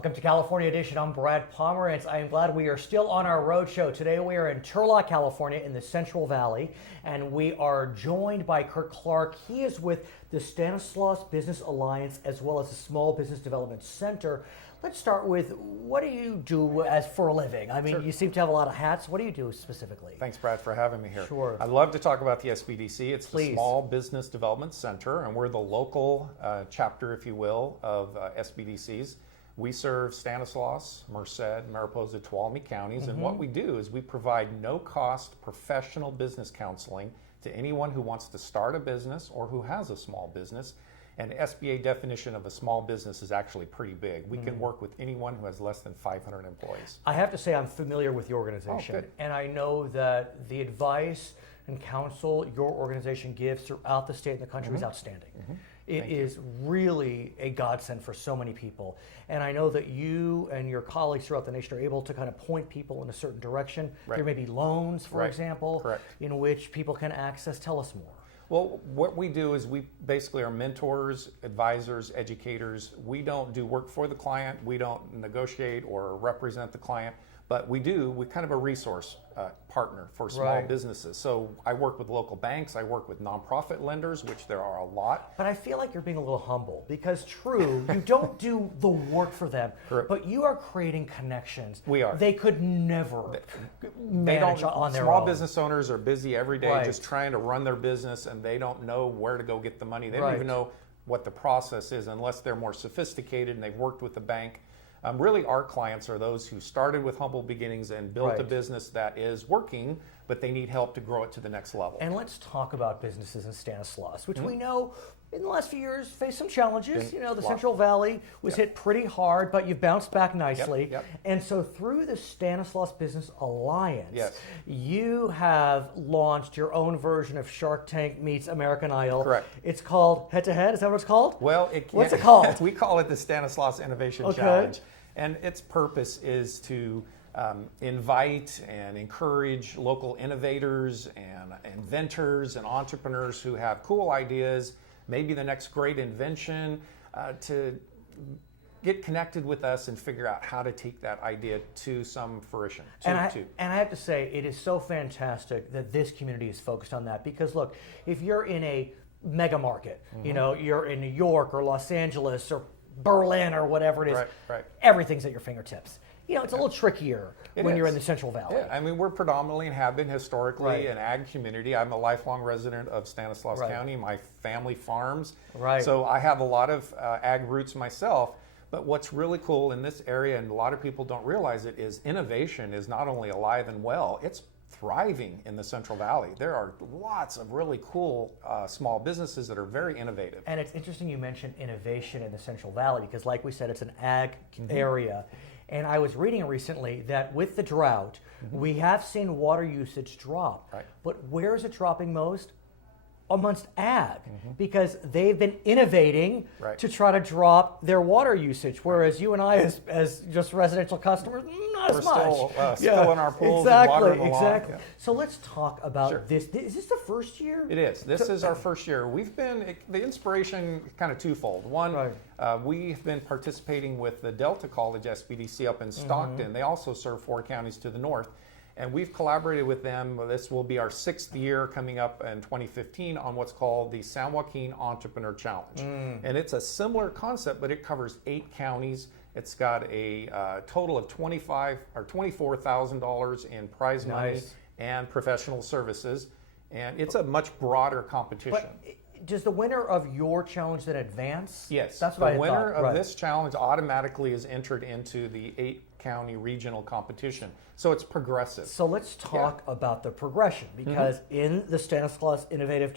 Welcome to California Edition. I'm Brad Pomerance. I am glad we are still on our road show. Today we are in Turlock, California in the Central Valley, and we are joined by Kurt Clark. He is with the Stanislaus Business Alliance as well as the Small Business Development Center. Let's start with, what do you do as for a living? I mean, Sure. You seem to have a lot of hats. What do you do specifically? Thanks, Brad, for having me here. Sure. I'd love to talk about the SBDC. It's Please. the Small Business Development Center, and we're the local chapter, if you will, of SBDCs. We serve Stanislaus, Merced, Mariposa, Tuolumne counties, and what we do is we provide no-cost professional business counseling to anyone who wants to start a business or who has a small business. And the SBA definition of a small business is actually pretty big. We can work with anyone who has less than 500 employees. I have to say I'm familiar with your organization, good. and I know that the advice and counsel your organization gives throughout the state and the country is outstanding. It is really a godsend for so many people. And I know that you and your colleagues throughout the nation are able to kind of point people in a certain direction. Right. There may be loans, for Right. example, Correct. in which people can access. Tell us more. Well, what we do is we basically are mentors, advisors, educators. We don't do work for the client. We don't negotiate or represent the client, but we're kind of a resource partner for small Right. businesses. So I work with local banks. I work with nonprofit lenders, which there are a lot. But I feel like you're being a little humble because, true, you don't do the work for them, Correct. but you are creating connections. We are. They could never manage on their Small own. business owners are busy every day Right. just trying to run their business, and they don't know where to go get the money. They don't Right. even know what the process is unless they're more sophisticated and they've worked with the bank. Really, our clients are those who started with humble beginnings and built a Right. business that is working, but they need help to grow it to the next level. And let's talk about businesses in Stanislaus, which we know in the last few years faced some challenges. You know, the Lot. Central Valley was hit pretty hard, but you've bounced back nicely. Yep. And so through the Stanislaus Business Alliance, Yes. you have launched your own version of Shark Tank meets American Idol. Correct. It's called Head to Head. Is that what it's called? Well, What's it called? We call it the Stanislaus Innovation Okay. Challenge. And its purpose is to invite and encourage local innovators and inventors and entrepreneurs who have cool ideas, maybe the next great invention, to get connected with us and figure out how to take that idea to some fruition. And I have to say, it is so fantastic that this community is focused on that, because look, if you're in a mega market, you know, you're in New York or Los Angeles or Berlin or whatever it is, Right. everything's at your fingertips. You know, it's a little trickier when you're in the Central Valley. Yeah, I mean, we're predominantly and have been historically Right. an ag community. I'm a lifelong resident of Stanislaus Right. County. My family farms. Right. So I have a lot of ag roots myself. But what's really cool in this area, and a lot of people don't realize it, is innovation is not only alive and well, it's thriving in the Central Valley. There are lots of really cool small businesses that are very innovative. And it's interesting you mentioned innovation in the Central Valley, because like we said, it's an ag area. And I was reading recently that with the drought, we have seen water usage drop. Right. But where is it dropping most? Amongst ag, because they've been innovating Right. to try to drop their water usage, whereas you and I, as just residential customers, not We're as much. still in our pools and watering the lawn. Exactly. Yeah. So let's talk about Sure. this. Is this the first year? It is. This is our first year. The inspiration kind of twofold. One, Right. we've been participating with the Delta College SBDC up in Stockton. They also serve 4 counties to the north. And we've collaborated with them. This will be our 6th year coming up in 2015 on what's called the San Joaquin Entrepreneur Challenge. And it's a similar concept, but it covers 8 counties. It's got a total of $24,000 in prize money Nice. and professional services. And it's a much broader competition. But does the winner of your challenge then advance? Yes, That's what the I winner thought. of Right. this challenge automatically is entered into the 8-county regional competition. So it's progressive. So let's talk about the progression, because in the Stanislaus Innovation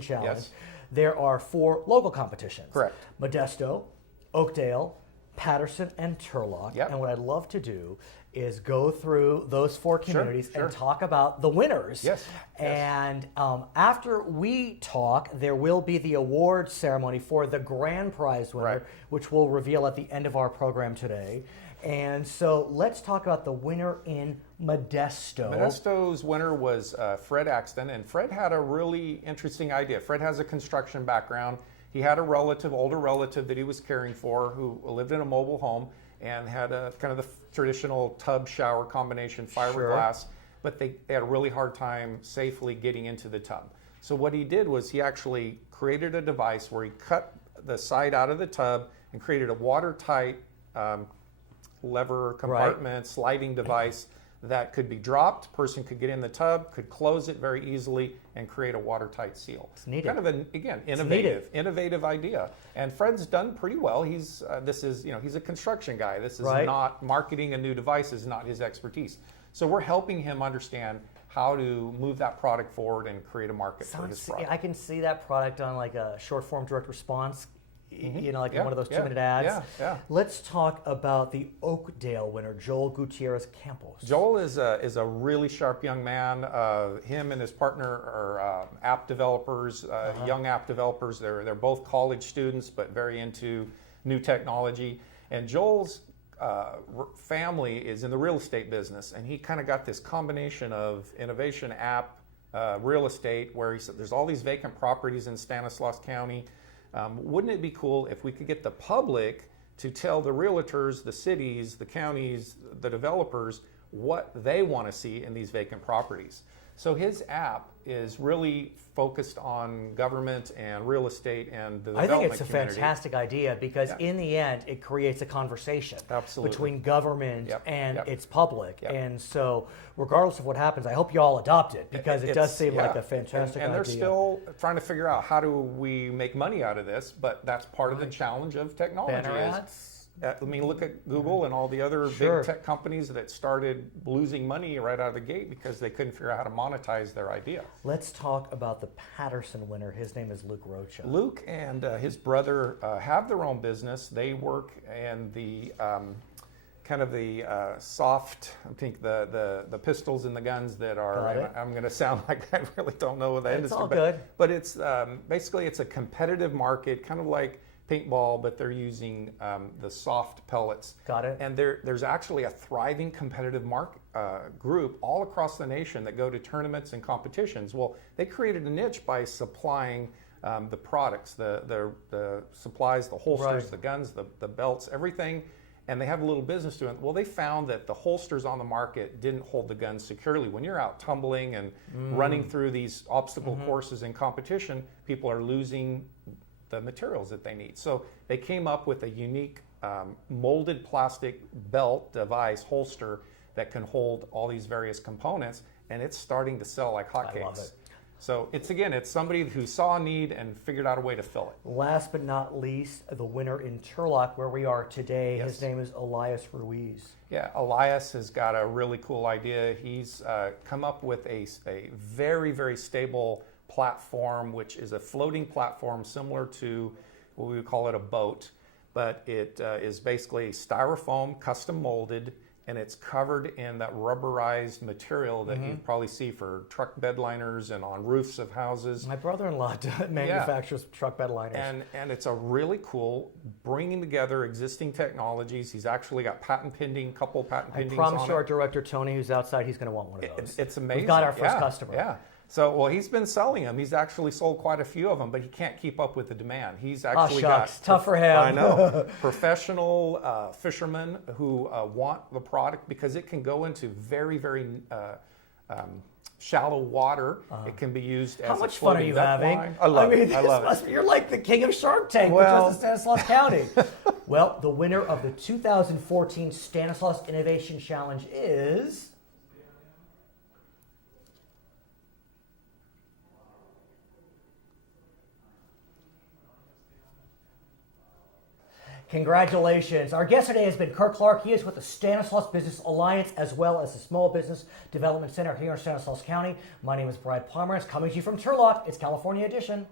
Challenge, Yes. there are 4 local competitions. Correct. Modesto, Oakdale, Patterson, and Turlock. Yep. And what I'd love to do is go through those 4 communities sure. and talk about the winners. Yes, And after we talk, there will be the award ceremony for the grand prize winner, Right. which we'll reveal at the end of our program today. And so let's talk about the winner in Modesto. Modesto's winner was Fred Axton, and Fred had a really interesting idea. Fred has a construction background. He had a relative, older relative that he was caring for who lived in a mobile home and had a kind of the traditional tub shower combination fiberglass, but they had a really hard time safely getting into the tub. So what he did was he actually created a device where he cut the side out of the tub and created a watertight lever compartment sliding device that could be dropped. Person could get in the tub, could close it very easily, and create a watertight seal. It's neat. Kind of an, again, innovative idea. And Fred's done pretty well. He's he's a construction guy. This is not marketing a new device is not his expertise. So we're helping him understand how to move that product forward and create a market for his product. I can see that product on like a short form direct response. In one of those 2-minute ads. Let's talk about the Oakdale winner, Joel Gutierrez Campos. Joel is a really sharp young man. Him and his partner are app developers, young app developers. They're both college students, but very into new technology. And Joel's family is in the real estate business, and he kind of got this combination of innovation, app, real estate, where he said there's all these vacant properties in Stanislaus County. Wouldn't it be cool if we could get the public to tell the realtors, the cities, the counties, the developers what they want to see in these vacant properties? So his app is really focused on government and real estate and the development community. I think it's a fantastic idea because in the end, it creates a conversation between government and its public. And so regardless of what happens, I hope you all adopt it because it does seem like a fantastic idea. And they're still trying to figure out how do we make money out of this, but that's part of the challenge of technology. Banner ads? I mean, look at Google and all the other big tech companies that started losing money right out of the gate because they couldn't figure out how to monetize their idea. Let's talk about the Patterson winner. His name is Luke Rocha. Luke and his brother have their own business. They work in the kind of the soft, I think the pistols and the guns that are, I'm going to sound like I really don't know the industry. It's all good. But it's basically it's a competitive market, kind of like paintball, but they're using the soft pellets. Got it. And there's actually a thriving competitive group all across the nation that go to tournaments and competitions. Well, they created a niche by supplying the products, the supplies, the holsters, the guns, the belts, everything. And they have a little business doing it. Well, they found that the holsters on the market didn't hold the guns securely. When you're out tumbling and running through these obstacle courses in competition, people are losing the materials that they need. So they came up with a unique molded plastic belt device holster that can hold all these various components, and it's starting to sell like hotcakes. I love it. So it's somebody who saw a need and figured out a way to fill it. Last but not least, the winner in Turlock, where we are today, his name is Elias Ruiz. Yeah, Elias has got a really cool idea. He's come up with a very, very stable platform, which is a floating platform similar to what we would call it a boat, but it is basically styrofoam, custom molded, and it's covered in that rubberized material that you probably see for truck bed liners and on roofs of houses. My brother-in-law manufactures truck bed liners. And it's a really cool bringing together existing technologies. He's actually got couple patent pendings. I promise you, our director Tony, who's outside, he's going to want one of those. It's amazing. We've got our first customer. Yeah. So, well, he's been selling them. He's actually sold quite a few of them, but he can't keep up with the demand. He's actually tough for him. I know. Professional fishermen who want the product because it can go into very, very shallow water. It can be used as How much fun are you having? I love it. You're like the king of Shark Tank, which is Stanislaus County. Well, the winner of the 2014 Stanislaus Innovation Challenge is... Congratulations. Our guest today has been Kirk Clark. He is with the Stanislaus Business Alliance as well as the Small Business Development Center here in Stanislaus County. My name is Brad Pomerance, coming to you from Turlock. It's California Edition.